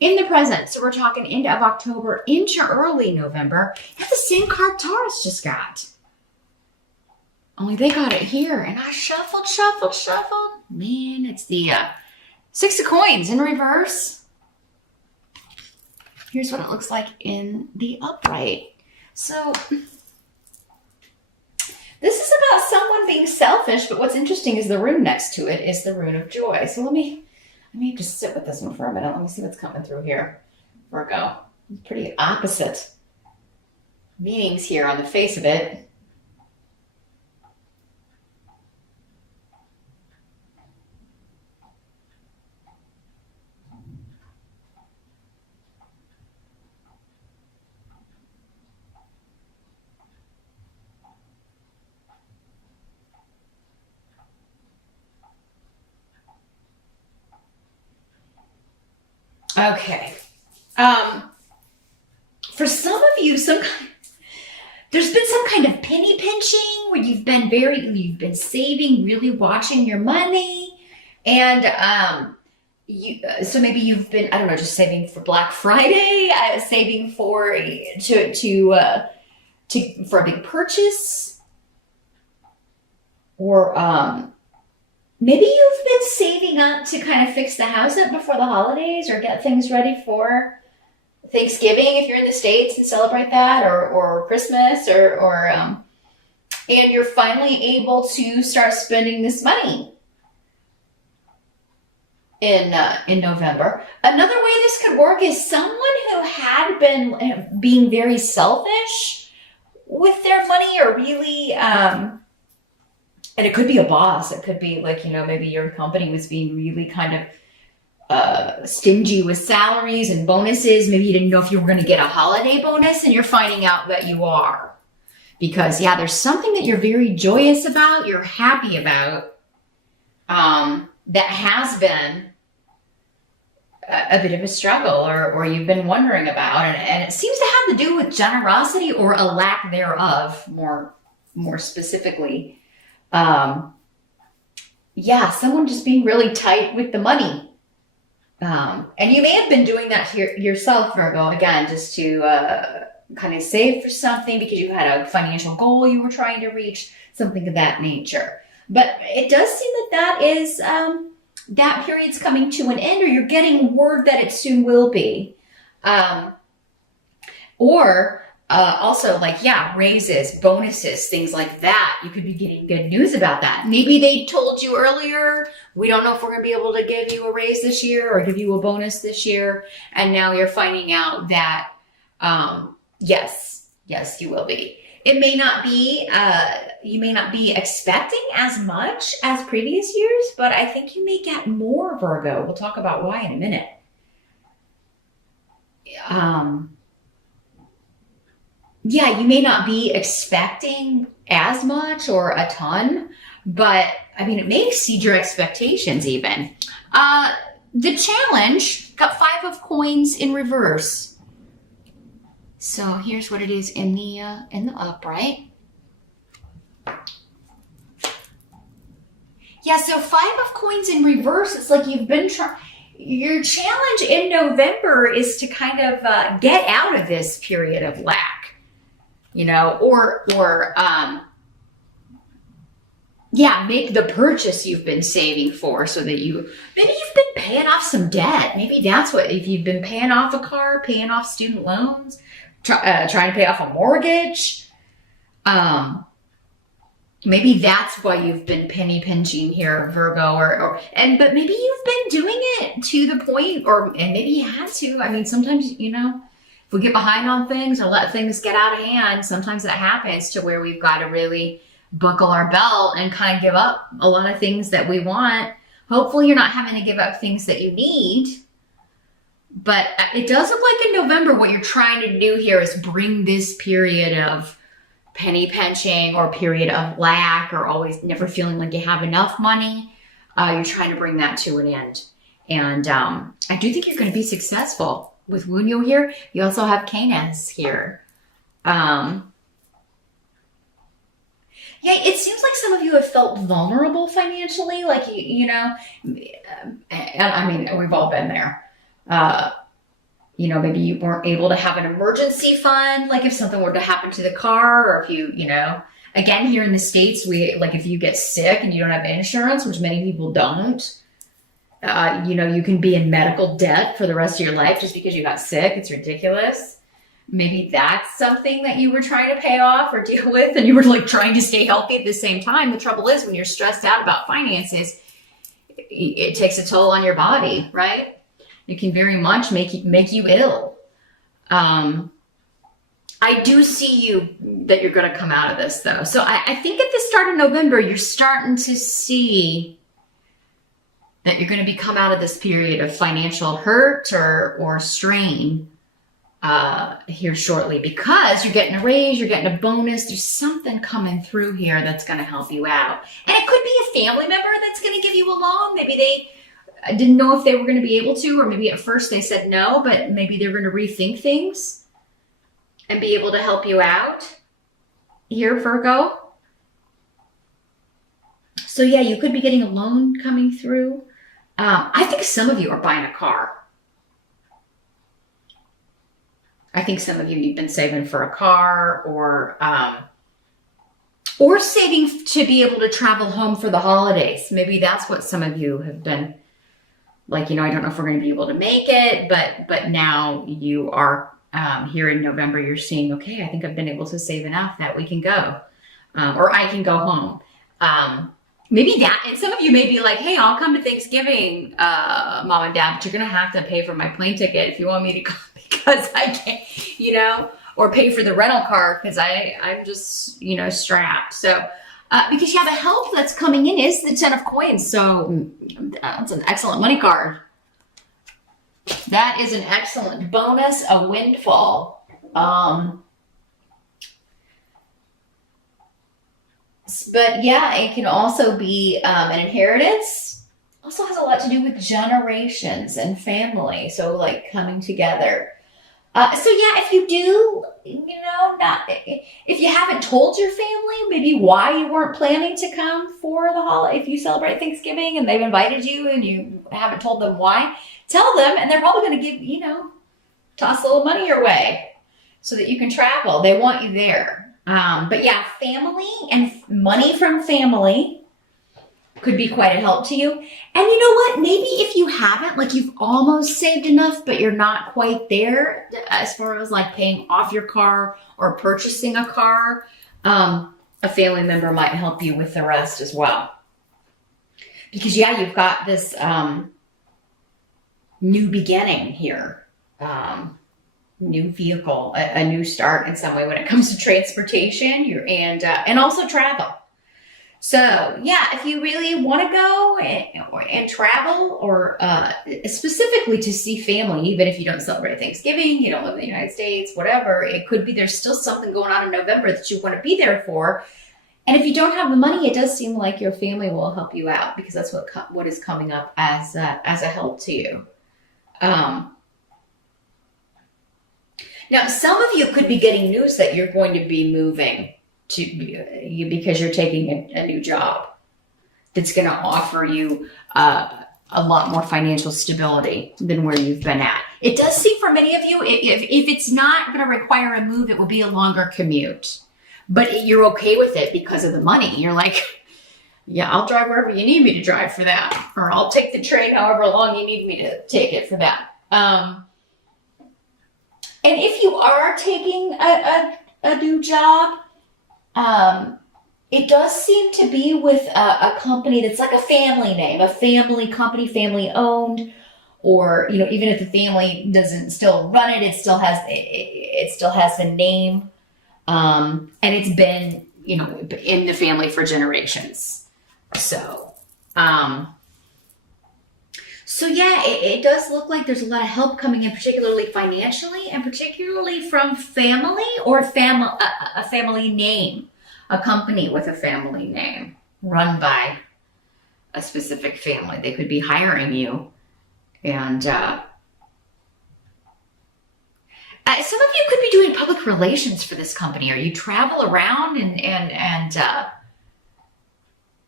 in the present. So we're talking end of October into early November. That's the same card Taurus just got. Only they got it here. And I shuffled. Man, it's the 6 of Coins in reverse. Here's what it looks like in the upright. So this is about someone being selfish, but what's interesting is the rune next to it is the rune of joy. So let me just sit with this one for a minute. Let me see what's coming through here. Virgo. Pretty opposite meanings here on the face of it. Okay. For some of you, there's been some kind of penny pinching where you've been saving, really watching your money, and so maybe you've been, I don't know, just saving for Black Friday, saving for for a big purchase, or maybe you've been saving up to kind of fix the house up before the holidays or get things ready for Thanksgiving if you're in the States and celebrate that, or Christmas, and you're finally able to start spending this money in November. Another way this could work is someone who had been being very selfish with their money, or really and it could be a boss. It could be like, maybe your company was being really kind of stingy with salaries and bonuses. Maybe you didn't know if you were going to get a holiday bonus, and you're finding out that you are. Because, there's something that you're very joyous about, you're happy about, that has been a bit of a struggle, or you've been wondering about. And it seems to have to do with generosity or a lack thereof, more specifically. Someone just being really tight with the money. And you may have been doing that to yourself, Virgo, again, just to kind of save for something because you had a financial goal you were trying to reach, something of that nature. But it does seem that is, that period's coming to an end, or you're getting word that it soon will be. Also, raises, bonuses, things like that. You could be getting good news about that. Maybe they told you earlier, we don't know if we're going to be able to give you a raise this year or give you a bonus this year. And now you're finding out that, yes, you will be. It may not be, you may not be expecting as much as previous years, but I think you may get more, Virgo. We'll talk about why in a minute. You may not be expecting as much or a ton, but it may exceed your expectations even. The challenge got 5 of Coins in reverse. So here's what it is in the upright. So 5 of Coins in reverse. It's like you've been trying. Your challenge in November is to kind of get out of this period of lack. Make the purchase you've been saving for, so that maybe you've been paying off some debt. Maybe that's what, if you've been paying off a car, paying off student loans, trying to pay off a mortgage. Maybe that's why you've been penny pinching here, Virgo, but maybe you've been doing it to the point, and maybe you had to. Sometimes, if we get behind on things or let things get out of hand, sometimes that happens to where we've got to really buckle our belt and kind of give up a lot of things that we want. Hopefully you're not having to give up things that you need. But it does look like in November what you're trying to do here is bring this period of penny pinching or period of lack or always never feeling like you have enough money. You're trying to bring that to an end. And I do think you're going to be successful. With Wunyo here, you also have Canis here. It seems like some of you have felt vulnerable financially. Like, we've all been there. maybe you weren't able to have an emergency fund, like if something were to happen to the car, or if again, here in the States, if you get sick and you don't have insurance, which many people don't, you can be in medical debt for the rest of your life just because you got sick. It's ridiculous. Maybe that's something that you were trying to pay off or deal with, and you were like trying to stay healthy at the same time. The trouble is, when you're stressed out about finances, it takes a toll on your body, right? It can very much make you ill. I do see that you're going to come out of this, though. So I think at the start of November, you're starting to see that you're going to come out of this period of financial hurt or strain here shortly, because you're getting a raise, you're getting a bonus. There's something coming through here that's going to help you out. And it could be a family member that's going to give you a loan. Maybe they didn't know if they were going to be able to, or maybe at first they said no, but maybe they're going to rethink things and be able to help you out here, Virgo. So yeah, you could be getting a loan coming through. I think some of you are buying a car. I think some of you've been saving for a car, or saving to be able to travel home for the holidays. Maybe that's what some of you have been like, I don't know if we're going to be able to make it, but now you are here in November, you're seeing, okay, I think I've been able to save enough that we can go, or I can go home. Maybe that, and some of you may be like, hey, I'll come to Thanksgiving, Mom and Dad, but you're going to have to pay for my plane ticket if you want me to come, because I can't, or pay for the rental car because I'm just, strapped. So, because the help that's coming in is the 10 of coins. So that's an excellent money card. That is an excellent bonus, a windfall. But yeah, it can also be an inheritance. Also has a lot to do with generations and family. So like coming together. So yeah, if you do, if you haven't told your family maybe why you weren't planning to come for the holiday, if you celebrate Thanksgiving and they've invited you and you haven't told them why, tell them, and they're probably going to give, toss a little money your way so that you can travel. They want you there. But yeah, family and money from family could be quite a help to you. And you know what? Maybe if you haven't, like you've almost saved enough, but you're not quite there as far as like paying off your car or purchasing a car, a family member might help you with the rest as well. Because yeah, you've got this new beginning here, new vehicle, a new start in some way when it comes to transportation, and also travel. So yeah, if you really want to go and travel, or specifically to see family, even if you don't celebrate Thanksgiving, you don't live in the United States, whatever, it could be there's still something going on in November that you want to be there for. And if you don't have the money, it does seem like your family will help you out, because that's what is coming up as a help to you. Now, some of you could be getting news that you're going to be moving because you're taking a new job that's going to offer you a lot more financial stability than where you've been at. It does seem for many of you, if it's not going to require a move, it will be a longer commute. But you're okay with it because of the money. You're like, yeah, I'll drive wherever you need me to drive for that. Or I'll take the train however long you need me to take it for that. And if you are taking a new job, it does seem to be with a company that's like a family name, a family company, family owned, or, even if the family doesn't still run it, it still has the name. And it's been, in the family for generations. So yeah, it does look like there's a lot of help coming in, particularly financially, and particularly from family or a family name, a company with a family name run by a specific family. They could be hiring you, and some of you could be doing public relations for this company, or you travel around and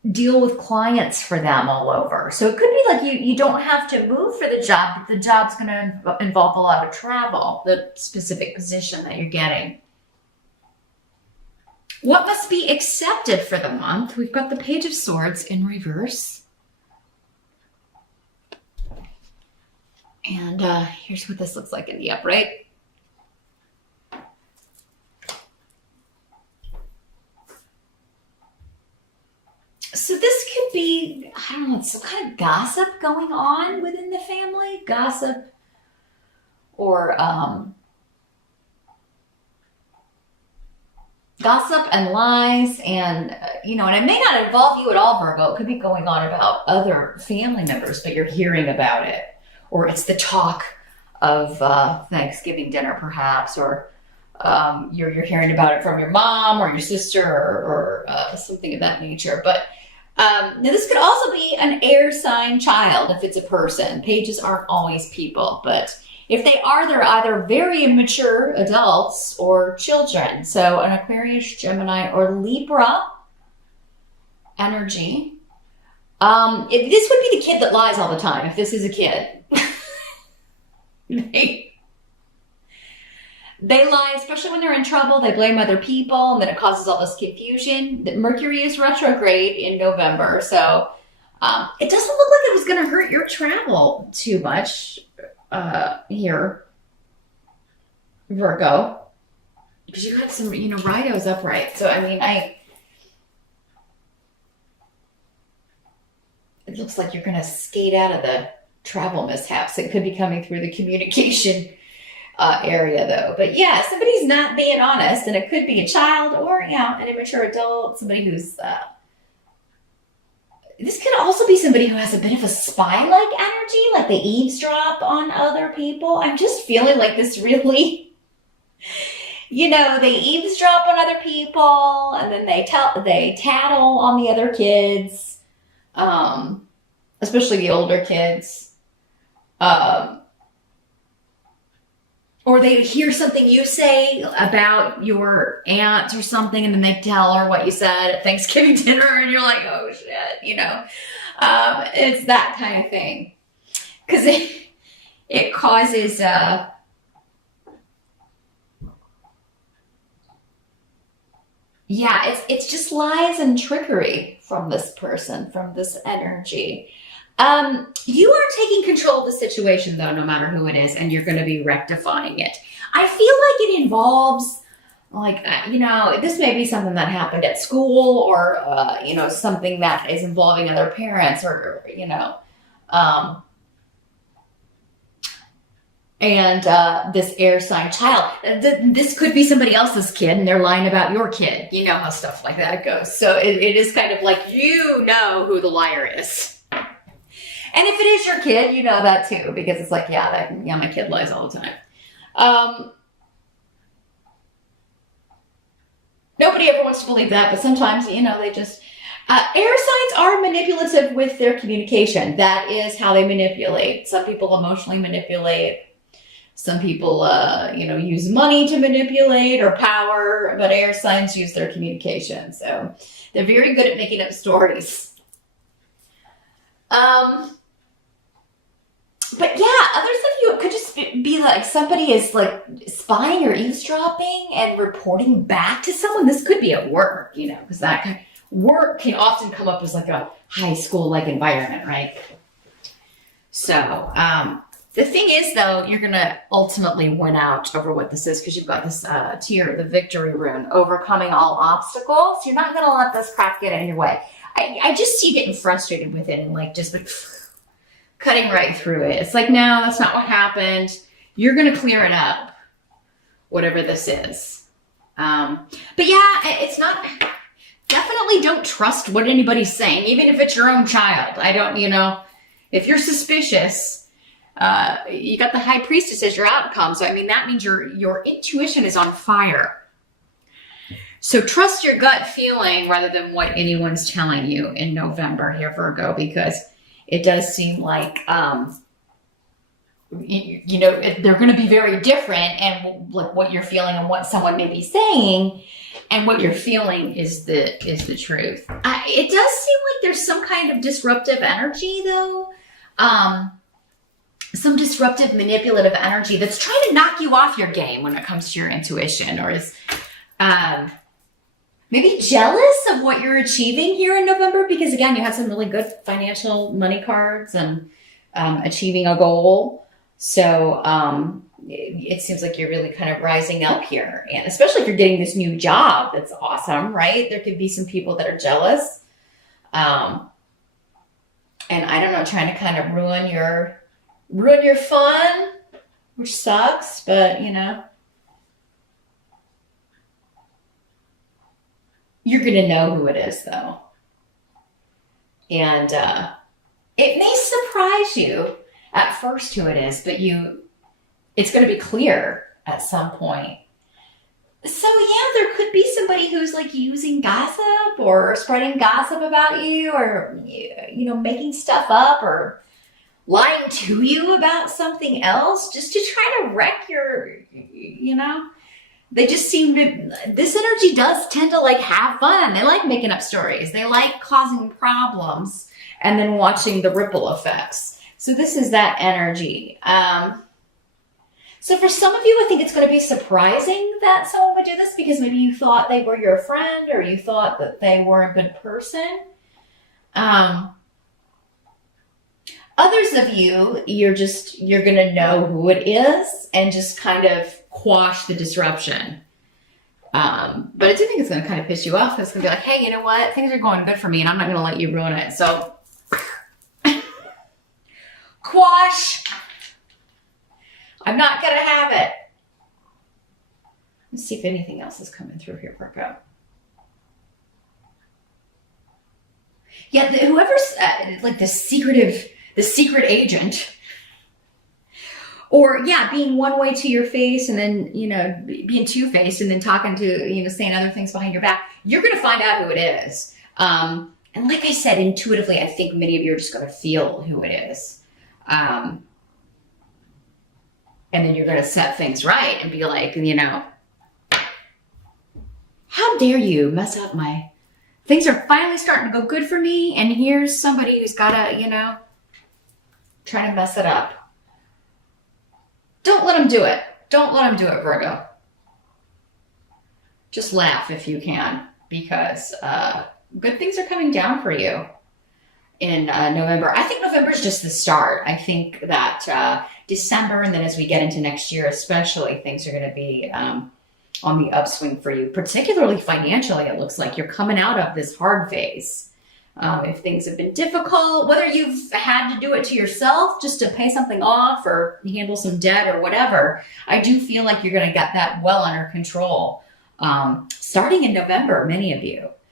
deal with clients for them all over. So it could be like you don't have to move for the job, but the job's going to involve a lot of travel, the specific position that you're getting. What must be accepted for the month? We've got the Page of Swords in reverse. And here's what this looks like in the upright. So this could be, I don't know, some kind of gossip going on within the family. Gossip or gossip and lies, and and it may not involve you at all, Virgo. It could be going on about other family members, but you're hearing about it, or it's the talk of Thanksgiving dinner, perhaps, or you're hearing about it from your mom or your sister or something of that nature. But now this could also be an air sign child if it's a person. Pages aren't always people, but if they are, they're either very immature adults or children. So an Aquarius, Gemini, or Libra energy. If this would be the kid that lies all the time, if this is a kid. They lie, especially when they're in trouble. They blame other people, and then it causes all this confusion. Mercury is retrograde in November, so it doesn't look like it was going to hurt your travel too much here, Virgo, because you got some, Rightos upright. So, it looks like you're going to skate out of the travel mishaps. It could be coming through the communication area, though. But yeah, somebody's not being honest, and it could be a child or, an immature adult, somebody who's this could also be somebody who has a bit of a spy-like energy, like they eavesdrop on other people. I'm just feeling like this really, they eavesdrop on other people, and then they tattle on the other kids, especially the older kids. Or they hear something you say about your aunt or something, and then they tell her what you said at Thanksgiving dinner, and you're like, oh shit, it's that kind of thing. Because it causes, it's just lies and trickery from this person, from this energy. You are taking control of the situation, though, no matter who it is, and you're going to be rectifying it. I feel like it involves, this may be something that happened at school, or, something that is involving other parents, or this air sign child. This could be somebody else's kid, and they're lying about your kid. You know how stuff like that goes. So it is kind of like, who the liar is. And if it is your kid, you know that too, because it's like, my kid lies all the time. Nobody ever wants to believe that, but sometimes, they just... air signs are manipulative with their communication. That is how they manipulate. Some people emotionally manipulate. Some people, use money to manipulate, or power, but air signs use their communication. So they're very good at making up stories. But yeah, other stuff, it could just be like somebody is like spying or eavesdropping and reporting back to someone. This could be at work, because that kind of work can often come up as like a high school like environment, right? So the thing is, though, you're going to ultimately win out over what this is, because you've got this tier, the victory rune, overcoming all obstacles. You're not going to let this crap get in your way. I just see you getting frustrated with it, and just like cutting right through it. It's like, no, that's not what happened. You're going to clear it up, whatever this is. But yeah, it's not, definitely don't trust what anybody's saying, even if it's your own child. If you're suspicious, you got the High Priestess as your outcome. So, that means your intuition is on fire. So trust your gut feeling rather than what anyone's telling you in November here, Virgo, because it does seem like, they're going to be very different, and like what you're feeling and what someone may be saying and what you're feeling is the truth. It does seem like there's some kind of disruptive energy, though. Some disruptive, manipulative energy that's trying to knock you off your game when it comes to your intuition, or is maybe jealous of what you're achieving here in November, because again, you had some really good financial money cards and achieving a goal. So it seems like you're really kind of rising up here, and especially if you're getting this new job, that's awesome, right? There could be some people that are jealous, and I don't know, trying to kind of ruin your fun, which sucks, but you know, you're gonna know who it is, though, and it may surprise you at first who it is, but it's going to be clear at some point. So yeah, there could be somebody who's like using gossip or spreading gossip about you, or, you know, making stuff up or lying to you about something else just to try to wreck your, you know, they just seem to, this energy does tend to like have fun. They like making up stories. They like causing problems and then watching the ripple effects. So this is that energy. So for some of you, I think it's going to be surprising that someone would do this, because maybe you thought they were your friend, or you thought that they were a good person. Others of you, you're going to know who it is and just kind of quash the disruption. But I do think it's going to kind of piss you off. It's going to be like, hey, you know what? Things are going good for me, and I'm not going to let you ruin it. So quash. I'm not going to have it. Let's see if anything else is coming through here, Virgo. Yeah, whoever's like the secret agent, or yeah, being one way to your face and then, you know, being two-faced and then talking to, you know, saying other things behind your back, you're going to find out who it is. And like I said, intuitively, I think many of you are just going to feel who it is. And then you're going to set things right and be like, you know, how dare you mess up things are finally starting to go good for me, and here's somebody who's got to, you know, trying to mess it up. Don't let them do it. Don't let them do it, Virgo. Just laugh if you can, because good things are coming down for you in November. I think November is just the start. I think that December, and then as we get into next year especially, things are going to be on the upswing for you, particularly financially. It looks like you're coming out of this hard phase. If things have been difficult, whether you've had to do it to yourself just to pay something off or handle some debt or whatever, I do feel like you're going to get that well under control starting in November, many of you.